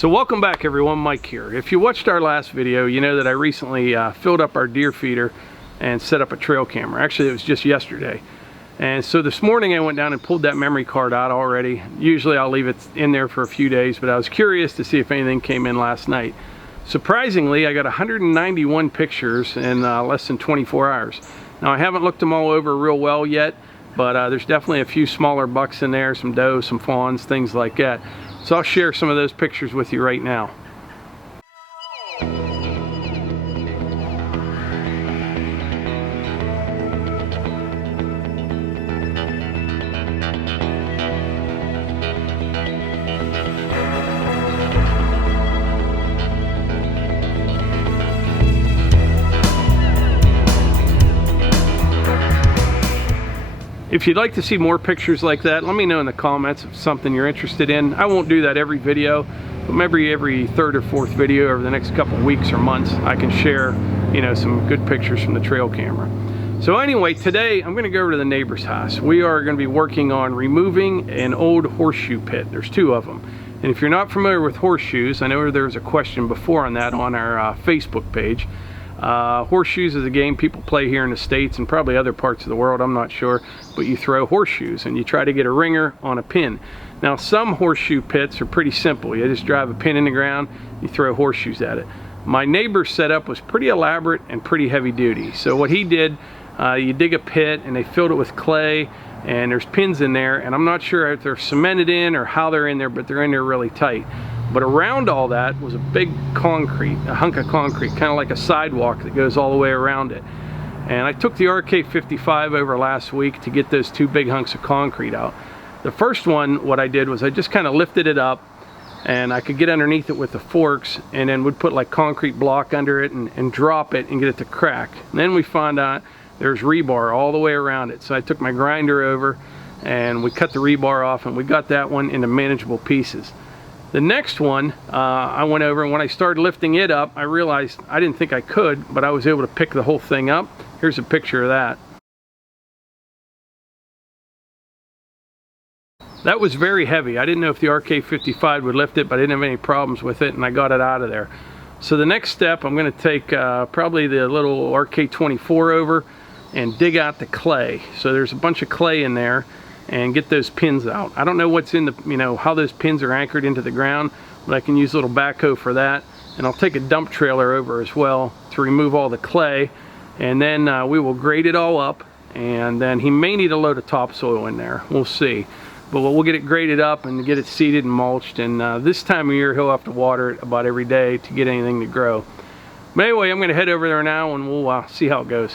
So welcome back everyone, Mike here. If you watched our last video, you know that I recently filled up our deer feeder and set up a trail camera. Actually, it was just yesterday. And so this morning I went down and pulled that memory card out already. Usually I'll leave it in there for a few days, but I was curious to see if anything came in last night. Surprisingly, I got 191 pictures in less than 24 hours. Now I haven't looked them all over real well yet, but there's definitely a few smaller bucks in there, some does, some fawns, things like that. So I'll share some of those pictures with you right now. If you'd like to see more pictures like that, let me know in the comments if it's something you're interested in. I won't do that every video, but maybe every third or fourth video over the next couple weeks or months, I can share, you know, some good pictures from the trail camera. So anyway, today I'm going to go over to the neighbor's house. We are going to be working on removing an old horseshoe pit. There's two of them. And if you're not familiar with horseshoes, I know there was a question before on that on our Facebook page. Horseshoes is a game people play here in the States and probably other parts of the world, I'm not sure, but you throw horseshoes and you try to get a ringer on a pin. Now some horseshoe pits are pretty simple. You just drive a pin in the ground, you throw horseshoes at it. My neighbor's setup was pretty elaborate and pretty heavy duty. So what he did, you dig a pit and they filled it with clay and there's pins in there, and I'm not sure if they're cemented in or how they're in there, but they're in there really tight. But around all that was a big concrete, a hunk of concrete, kind of like a sidewalk that goes all the way around it. And I took the RK55 over last week to get those two big hunks of concrete out. The first one, what I did was I just kind of lifted it up and I could get underneath it with the forks and then would put like concrete block under it and drop it and get it to crack. And then we found out there's rebar all the way around it. So I took my grinder over and we cut the rebar off and we got that one into manageable pieces. The next one, I went over, and when I started lifting it up, I realized I didn't think I could, but I was able to pick the whole thing up. Here's a picture of that. That was very heavy. I didn't know if the RK55 would lift it, but I didn't have any problems with it, and I got it out of there. So the next step, I'm going to take probably the little RK24 over and dig out the clay. So there's a bunch of clay in there, and get those pins out. I don't know what's in the, you know, how those pins are anchored into the ground, but I can use a little backhoe for that. And I'll take a dump trailer over as well to remove all the clay. And then we will grade it all up. And then he may need a load of topsoil in there. We'll see. But we'll get it graded up and get it seeded and mulched. And this time of year, he'll have to water it about every day to get anything to grow. But anyway, I'm going to head over there now and we'll see how it goes.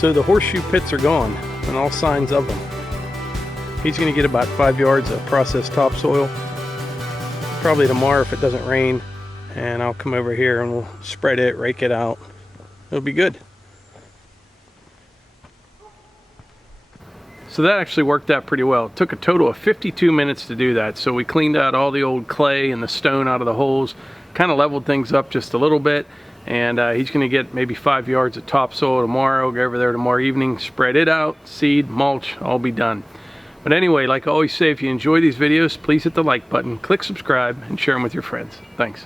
So the horseshoe pits are gone, and all signs of them. He's going to get about 5 yards of processed topsoil. Probably tomorrow if it doesn't rain. And I'll come over here and we'll spread it, rake it out. It'll be good. So that actually worked out pretty well. It took a total of 52 minutes to do that. So we cleaned out all the old clay and the stone out of the holes, kind of leveled things up just a little bit. And he's going to get maybe 5 yards of topsoil tomorrow. Go over there tomorrow evening, spread it out, seed, mulch, all be done. But anyway, like I always say, if you enjoy these videos, please hit the like button, click subscribe, and share them with your friends. Thanks.